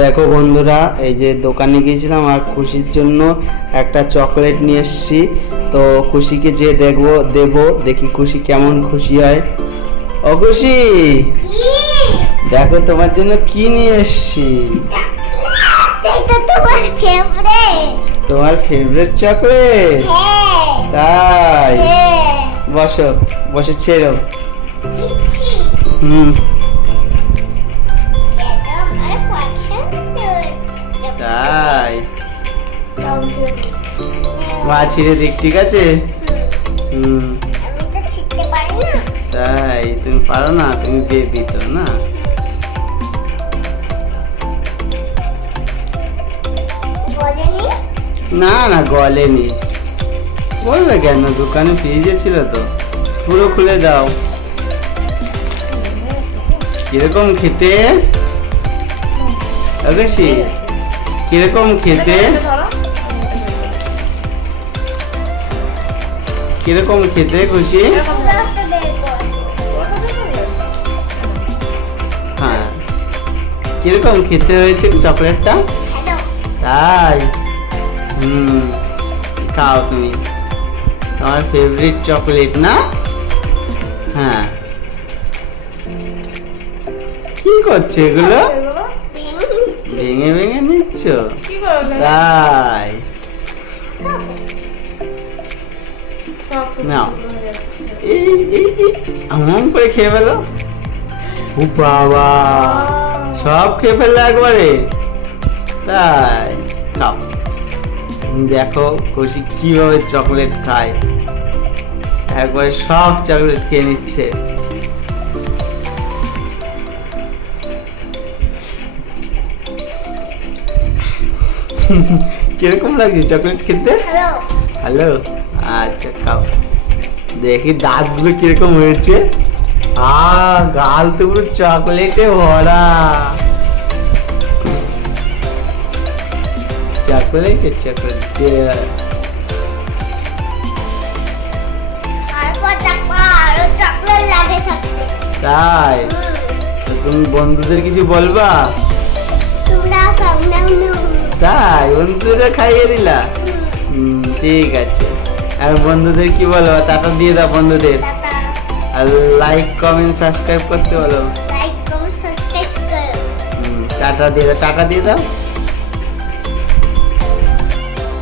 দেখো বন্ধুরা, এই যে দোকানে গিয়েছিলাম আর খুশির জন্য একটা চকলেট নিয়ে এসেছি। তো খুশিকে যে দেবো, দেখি খুশি কেমন খুশি হয়। ও খুশি, দেখো তোমার জন্য কি নিয়ে এসেছি। তোমার ফেভারিট চকলেট? তাই? বসো, বসে ছেড়ো। তাই মা ছিঁড়ে দিক, ঠিক আছে? তাই তুমি পারো না, তুমি বেবি তো না। না না গলেনি, বলবে কেন? দোকানে ফ্রিজে ছিল তো, পুরো খুলে দাও। কিরকম খেতে বেশি? কিরকম খেতে? কিরকম খেতে খুশি? হ্যাঁ, কিরকম খেতে হয়েছে চকলেটটা? তাই? খাও তুমি, তোমার ফেভারিট চকলেট না? হ্যাঁ। কি করছে এগুলো? ভেঙে ভেঙে নিচ্ছ? তাই নাও, এমন করে খেয়ে ফেলো। ও বাবা, সব খেয়ে ফেললে একবারে? তাই খাও। দেখো খুশি কিভাবে চকলেট খায়, একবারে সব চকলেট খেয়ে নিচ্ছে। কিরকম লাগছে চকলেট খেতে? হ্যালো, আচ্ছা খাও। দেখি দাঁতগুলো কিরকম হয়েছে। গাল তো পুরো চকলেটে ভরা। চকলেট তাই? তুমি বন্ধুদের কিছু বলবা? তাই বন্ধুদের খাইয়ে দিলা? ঠিক আছে। আর বন্ধুদের কি বলো? টাটা দিয়ে দাও বন্ধুদের। আর লাইক কমেন্ট সাবস্ক্রাইব করতে বলো। টাটা দিয়ে দাও, টাটা দিয়ে দাও।